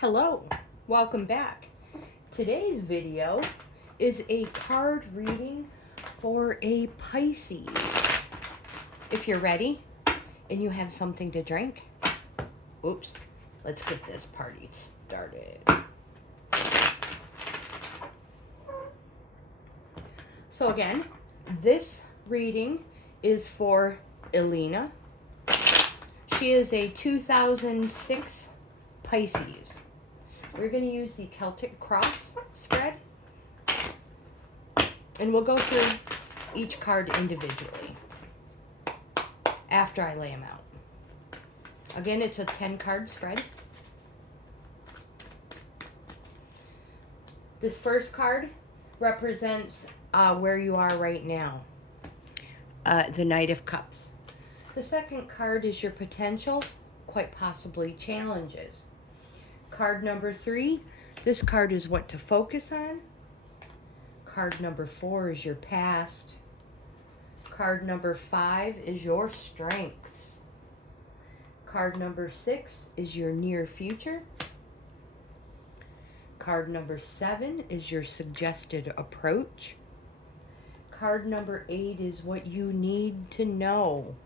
Hello, welcome back. Today's video is a card reading for a Pisces. If you're ready and you have something to drink, oops, let's get this party started. So again, this reading is for Alina. She is a 2006 Pisces. We're going to use the Celtic cross spread, and we'll go through each card individually after I lay them out. Again, it's a 10-card spread. This first card represents where you are right now, the Knight of Cups. The second card is your potential, quite possibly challenges. Card number 3, this card is what to focus on. Card number 4 is your past. Card number 5 is your strengths. Card number 6 is your near future. Card number 7 is your suggested approach. Card number 8 is what you need to know.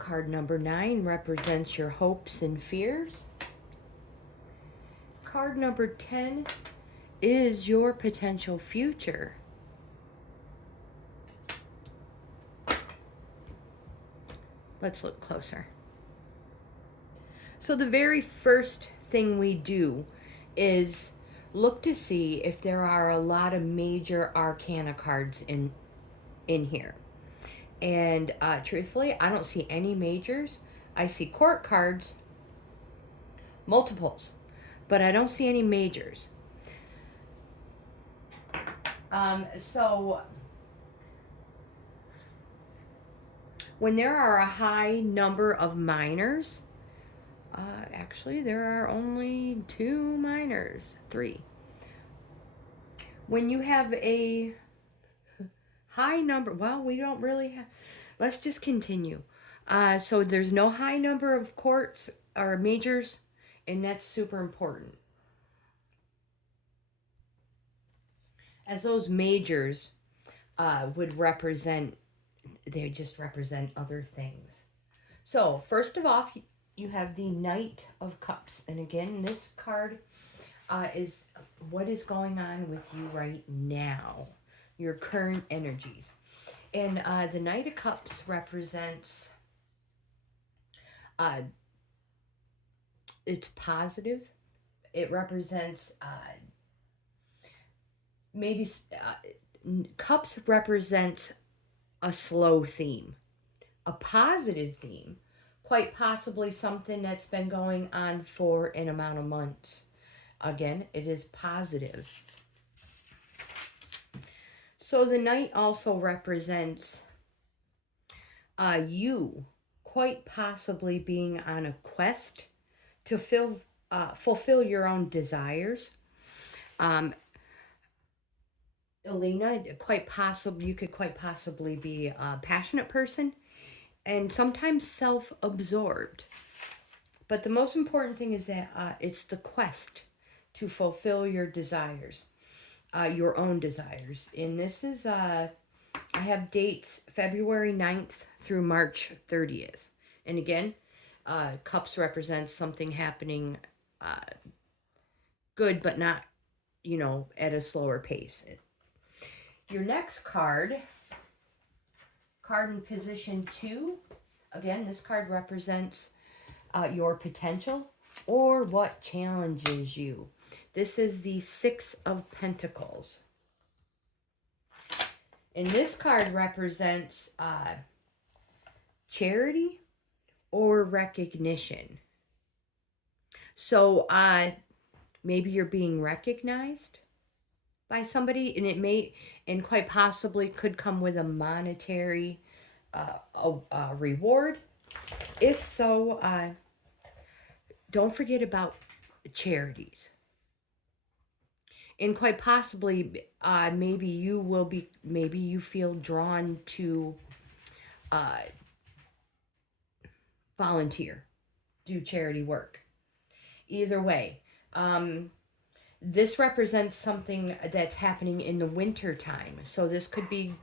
Card number 9 represents your hopes and fears. Card number 10 is your potential future. Let's look closer. So the very first thing we do is look to see if there are a lot of major arcana cards in here. And truthfully, I don't see any majors. I see court cards, multiples, but I don't see any majors. So when there are a high number of minors, actually there are only 2 minors, 3. When you have a high number, well, we don't really have, let's just continue. So there's no high number of courts or majors, and that's super important, as those majors would represent, they just represent other things. So first of all, you have the Knight of Cups, and again, this card is what is going on with you right now, your current energies. And the Knight of Cups represents it's positive. It represents cups represents a slow theme, a positive theme, quite possibly something that's been going on for an amount of months. Again, it is positive. So the Knight also represents you quite possibly being on a quest to fulfill your own desires. Alina, you could quite possibly be a passionate person and sometimes self-absorbed. But the most important thing is that it's the quest to fulfill your desires, your own desires. And this is, I have dates February 9th through March 30th. And again, cups represents something happening good, but not, at a slower pace. Your next card in position 2, again, this card represents your potential or what challenges you. This is the 6 of Pentacles. And this card represents charity or recognition. So maybe you're being recognized by somebody, and and quite possibly could come with a monetary reward. If so, don't forget about charities. And quite possibly, maybe you feel drawn to volunteer, do charity work. Either way. This represents something that's happening in the winter time. So this could be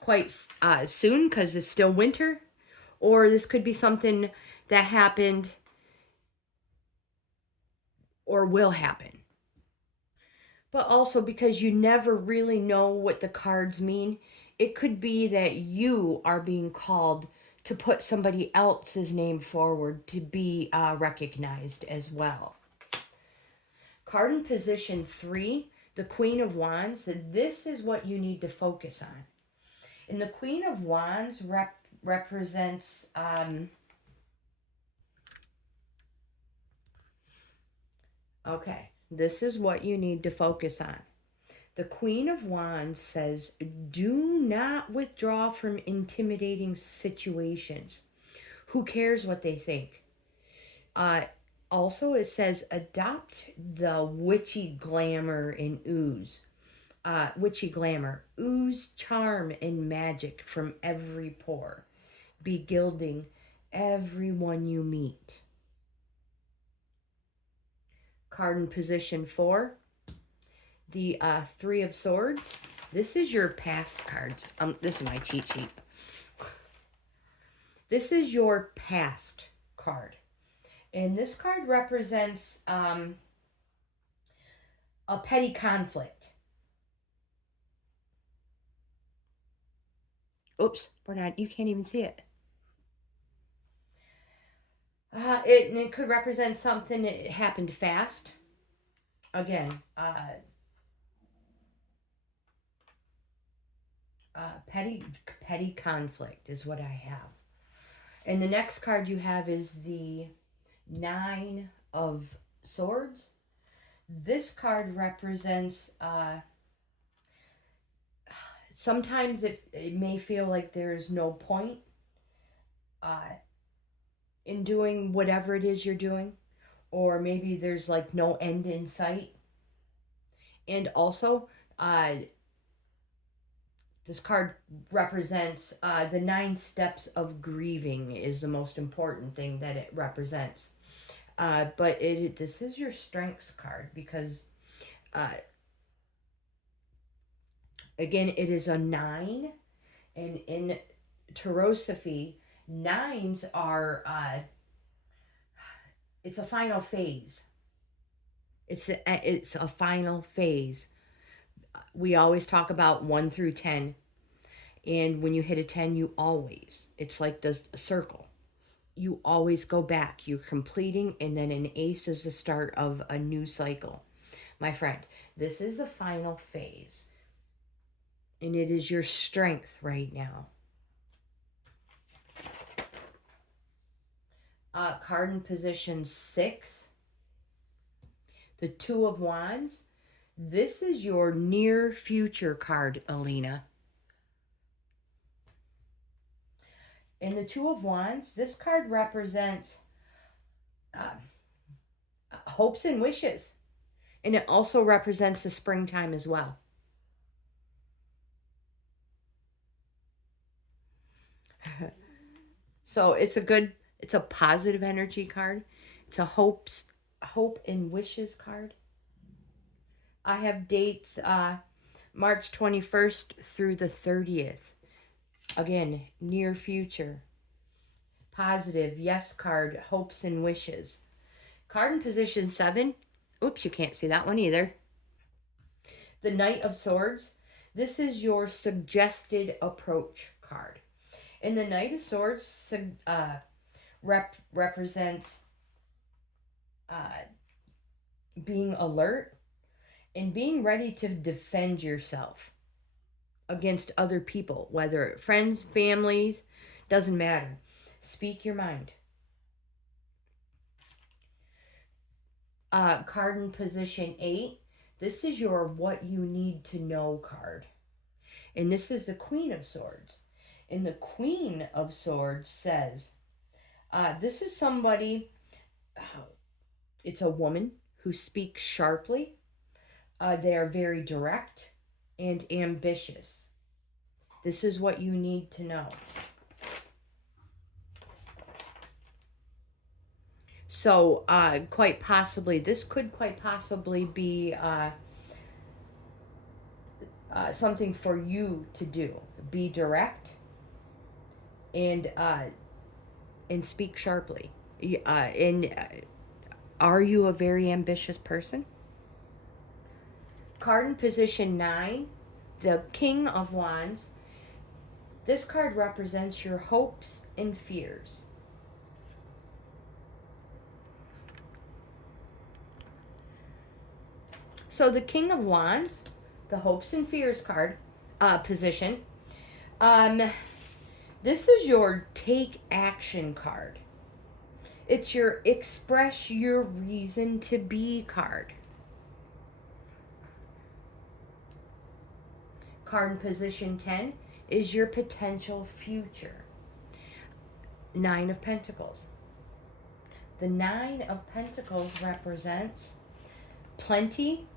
quite soon because it's still winter. Or this could be something that happened or will happen. But also because you never really know what the cards mean, it could be that you are being called to put somebody else's name forward to be recognized as well. Card in position 3, the Queen of Wands. This is what you need to focus on. And the Queen of Wands represents... okay, this is what you need to focus on. The Queen of Wands says, do not withdraw from intimidating situations. Who cares what they think? Also, it says, adopt the witchy glamour and ooze. Witchy glamour. Ooze charm and magic from every pore. Be gilding everyone you meet. Card in position 4. The 3 of Swords. This is your past cards. This is my cheat sheet. This is your past card. And this card represents a petty conflict. Oops, we're not, you can't even see it. It could represent something that happened fast. Again, petty conflict is what I have. And the next card you have is the 9 of Swords. This card represents sometimes it may feel like there's no point in doing whatever it is you're doing, or maybe there's like no end in sight. And also this card represents the 9 steps of grieving is the most important thing that it represents. But this is your strengths card because, again, it is a 9. And in Tarosophy, 9s are, it's a final phase. It's a final phase. We always talk about 1 through 10. And when you hit a 10, it's like the circle. You always go back. You're completing, and then an ace is the start of a new cycle. My friend, this is a final phase. And it is your strength right now. Card in position 6. The 2 of Wands. This is your near future card, Alina. In the 2 of Wands, this card represents hopes and wishes. And it also represents the springtime as well. So it's a positive energy card. It's a hope and wishes card. I have dates March 21st through the 30th. Again, near future. Positive, yes card, hopes and wishes. Card in position 7. Oops, you can't see that one either. The Knight of Swords. This is your suggested approach card. And the Knight of Swords represents being alert and being ready to defend yourself against other people, whether friends, families, doesn't matter. Speak your mind. Card in position 8. This is your what you need to know card. And this is the Queen of Swords. And the Queen of Swords says, this is somebody, it's a woman who speaks sharply. They are very direct and ambitious. This is what you need to know. So quite possibly, this could quite possibly be something for you to do. Be direct and speak sharply. Are you a very ambitious person? Card in position 9, the King of Wands. This card represents your hopes and fears. So the King of Wands, the hopes and fears card position. This is your take action card. It's your express your reason to be card. Card in position 10 is your potential future. 9 of Pentacles. The 9 of Pentacles represents plenty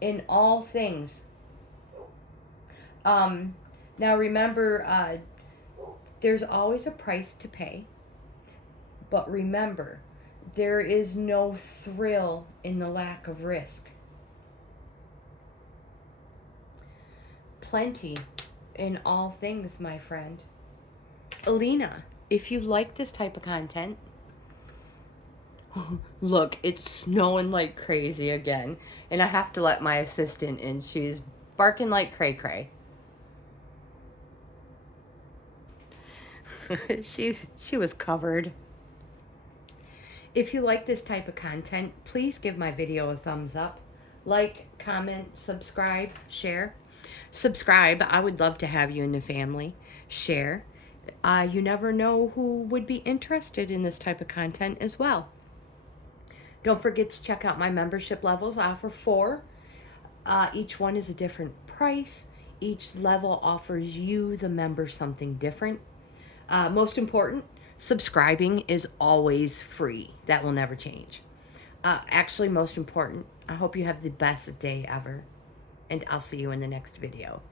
in all things. Now remember, there's always a price to pay. But remember, there is no thrill in the lack of risk. Plenty in all things, my friend. Alina, if you like this type of content, look, it's snowing like crazy again. And I have to let my assistant in. She's barking like cray-cray. She was covered. If you like this type of content, please give my video a thumbs up. Like, comment, subscribe, share. Subscribe. I would love to have you in the family. Share. You never know who would be interested in this type of content as well. Don't forget to check out my membership levels. I offer 4. Each one is a different price. Each level offers you, the member, something different. Most important, subscribing is always free. That will never change. Actually, most important, I hope you have the best day ever. And I'll see you in the next video.